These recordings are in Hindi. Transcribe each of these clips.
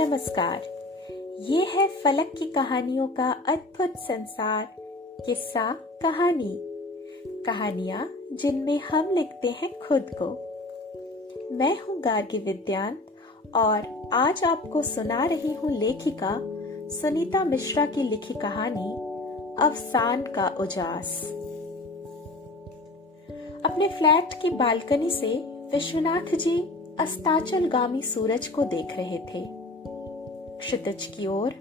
नमस्कार। ये है फलक की कहानियों का अद्भुत संसार। किस्सा कहानी, कहानियां जिनमें हम लिखते हैं खुद को। मैं हूं गार्गी विद्यांत और आज आपको सुना रही हूं लेखिका सुनीता मिश्रा की लिखी कहानी अफसान का उजास। अपने फ्लैट की बालकनी से विश्वनाथ जी अस्ताचलगामी सूरज को देख रहे थे। क्षितिज की ओर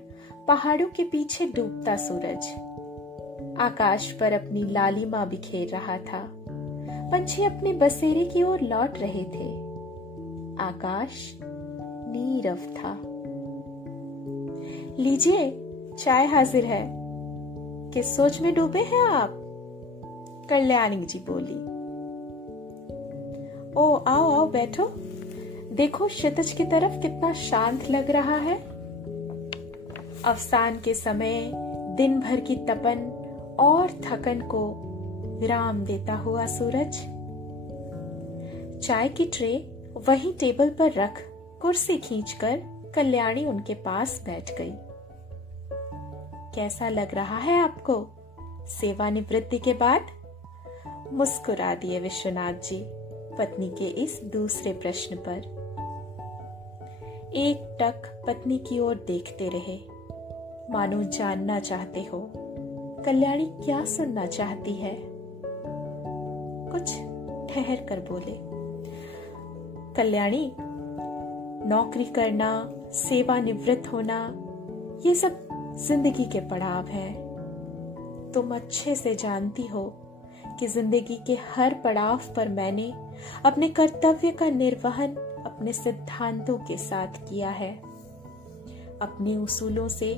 पहाड़ों के पीछे डूबता सूरज आकाश पर अपनी लालिमा बिखेर रहा था। पंछी अपने बसेरे की ओर लौट रहे थे। आकाश नीरव था। लीजिए, चाय हाजिर है। किस सोच में डूबे हैं आप? कल्याणी जी बोली। ओ आओ आओ बैठो। देखो क्षितिज की तरफ कितना शांत लग रहा है। अवसान के समय दिन भर की तपन और थकन को विराम देता हुआ सूरज। चाय की ट्रे वहीं टेबल पर रख कुर्सी खींचकर कल्याणी उनके पास बैठ गई। कैसा लग रहा है आपको सेवानिवृत्ति के बाद? मुस्कुरा दिए विश्वनाथ जी पत्नी के इस दूसरे प्रश्न पर। एक टक पत्नी की ओर देखते रहे, मानो जानना चाहते हो कल्याणी क्या सुनना चाहती है। कुछ ठहर कर बोले, कल्याणी, नौकरी करना, सेवानिवृत्त होना, ये सब जिंदगी के पड़ाव हैं। तुम अच्छे से जानती हो कि जिंदगी के हर पड़ाव पर मैंने अपने कर्तव्य का निर्वहन अपने सिद्धांतों के साथ किया है। अपने उसूलों से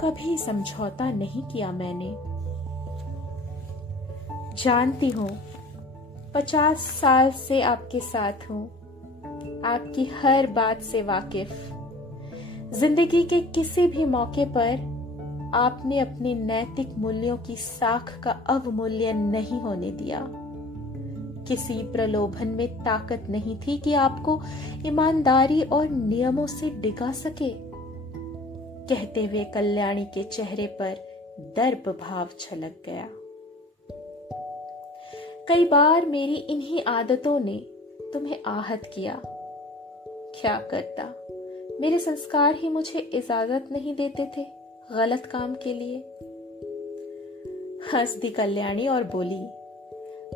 कभी समझौता नहीं किया मैंने। जानती हूं 50 साल से आपके साथ हूं, आपकी हर बात से वाकिफ। जिंदगी के किसी भी मौके पर आपने अपने नैतिक मूल्यों की साख का अवमूल्यन नहीं होने दिया। किसी प्रलोभन में ताकत नहीं थी कि आपको ईमानदारी और नियमों से डिगा सके। कहते हुए कल्याणी के चेहरे पर दर्प भाव छलक गया। कई बार मेरी इन्हीं आदतों ने तुम्हें आहत किया। क्या करता, मेरे संस्कार ही मुझे इजाजत नहीं देते थे गलत काम के लिए। हंस दी कल्याणी और बोली,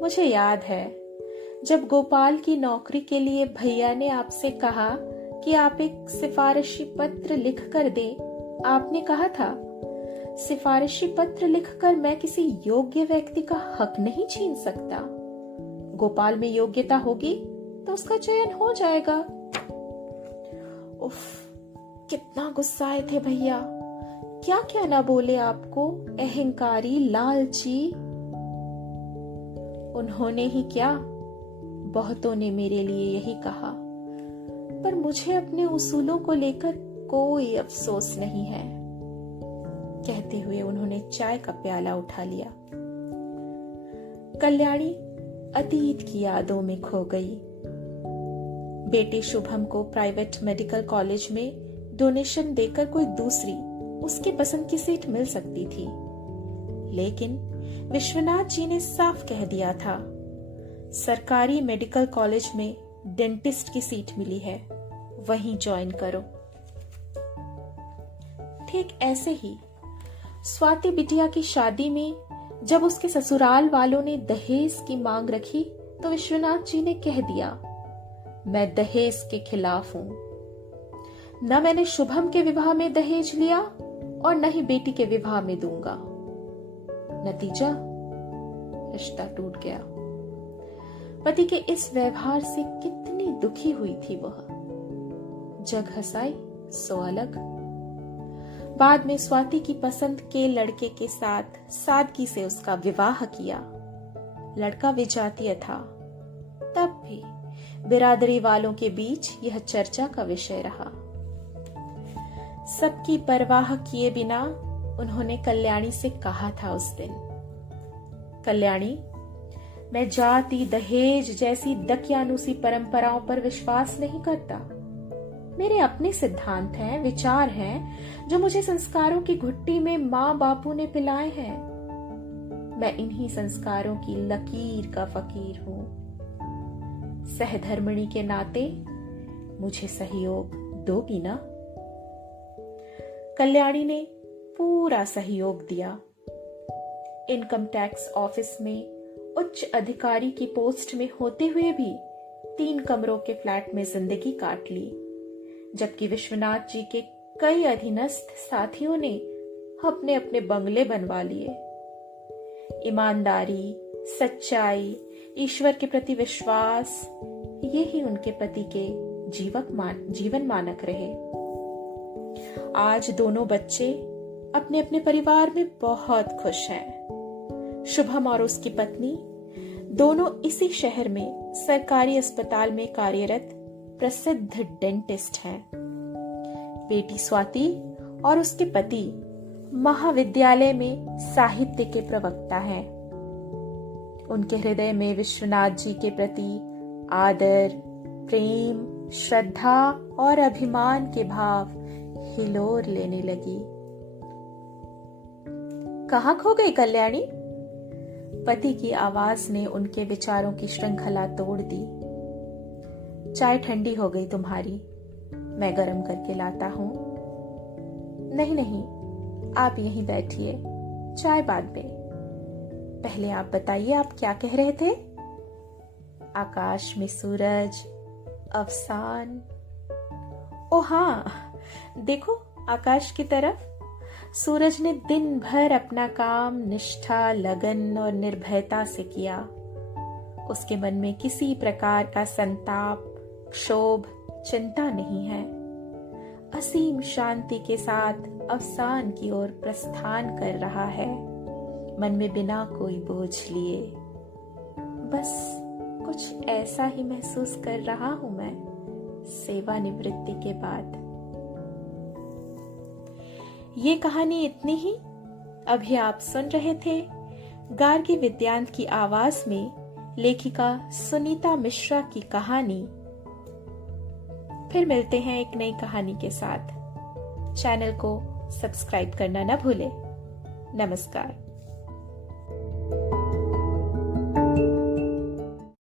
मुझे याद है जब गोपाल की नौकरी के लिए भैया ने आपसे कहा कि आप एक सिफारिशी पत्र लिख कर दें। आपने कहा था, सिफारिशी पत्र लिखकर मैं किसी योग्य व्यक्ति का हक नहीं छीन सकता। गोपाल में योग्यता होगी तो उसका चयन हो जाएगा। उफ, कितना गुस्सा आए थे भैया। क्या क्या ना बोले आपको, अहंकारी, लालची। उन्होंने ही क्या, बहुतों ने मेरे लिए यही कहा, पर मुझे अपने उसूलों को लेकर कोई अफसोस नहीं है। कहते हुए उन्होंने चाय का प्याला उठा लिया। कल्याणी अतीत की यादों में खो गई। बेटे शुभम को प्राइवेट मेडिकल कॉलेज में डोनेशन देकर कोई दूसरी उसकी पसंद की सीट मिल सकती थी, लेकिन विश्वनाथ जी ने साफ कह दिया था, सरकारी मेडिकल कॉलेज में डेंटिस्ट की सीट मिली है, वहीं ज्वाइन करो। ठीक ऐसे ही स्वाति बिटिया की शादी में जब उसके ससुराल वालों ने दहेज की मांग रखी तो विश्वनाथ जी ने कह दिया, मैं दहेज के खिलाफ हूं। न मैंने शुभम के विवाह में दहेज लिया और न ही बेटी के विवाह में दूंगा। नतीजा, रिश्ता टूट गया। पति के इस व्यवहार से कितनी दुखी हुई थी वह। जग हंसाई सो अलग। बाद में स्वाति की पसंद के लड़के के साथ सादगी से उसका विवाह किया। लड़का विजातीय था। तब भी बिरादरी वालों के बीच यह चर्चा का विषय रहा। सबकी परवाह किए बिना उन्होंने कल्याणी से कहा था उस दिन, कल्याणी, मैं जाति, दहेज जैसी दकियानुसी परंपराओं पर विश्वास नहीं करता। मेरे अपने सिद्धांत हैं, विचार हैं, जो मुझे संस्कारों की घुट्टी में माँ बापू ने पिलाए हैं। मैं इन्हीं संस्कारों की लकीर का फकीर हूं। सहधर्मिणी के नाते मुझे सहयोग दोगी ना? कल्याणी ने पूरा सहयोग दिया। इनकम टैक्स ऑफिस में उच्च अधिकारी की पोस्ट में होते हुए भी 3 कमरों के फ्लैट में जिंदगी काट ली, जबकि विश्वनाथ जी के कई अधीनस्थ साथियों ने अपने अपने बंगले बनवा लिए। ईमानदारी, सच्चाई, ईश्वर के प्रति विश्वास, यही उनके पति के जीवन मानक रहे। आज दोनों बच्चे अपने अपने परिवार में बहुत खुश हैं। शुभम और उसकी पत्नी दोनों इसी शहर में सरकारी अस्पताल में कार्यरत प्रसिद्ध डेंटिस्ट हैं। बेटी स्वाति और उसके पति महाविद्यालय में साहित्य के प्रवक्ता हैं। उनके हृदय में विश्वनाथ जी के प्रति आदर, प्रेम, श्रद्धा और अभिमान के भाव हिलोर लेने लगी। कहाँ खो गई कल्याणी? पति की आवाज ने उनके विचारों की श्रृंखला तोड़ दी। चाय ठंडी हो गई तुम्हारी, मैं गरम करके लाता हूं। नहीं नहीं, आप यहीं बैठिए, चाय बाद में। पहले आप बताइए, आप क्या कह रहे थे? आकाश में सूरज, अफसान। ओ हाँ, देखो आकाश की तरफ। सूरज ने दिन भर अपना काम निष्ठा, लगन और निर्भयता से किया। उसके मन में किसी प्रकार का संताप, क्षोभ, चिंता नहीं है। असीम शांति के साथ अवसान की ओर प्रस्थान कर रहा है, मन में बिना कोई बोझ लिए। बस कुछ ऐसा ही महसूस कर रहा हूं मैं सेवानिवृत्ति के बाद। ये कहानी इतनी ही। अभी आप सुन रहे थे गार्गी विद्यांत की आवाज में लेखिका सुनीता मिश्रा की कहानी। फिर मिलते हैं एक नई कहानी के साथ। चैनल को सब्सक्राइब करना न भूलें। नमस्कार।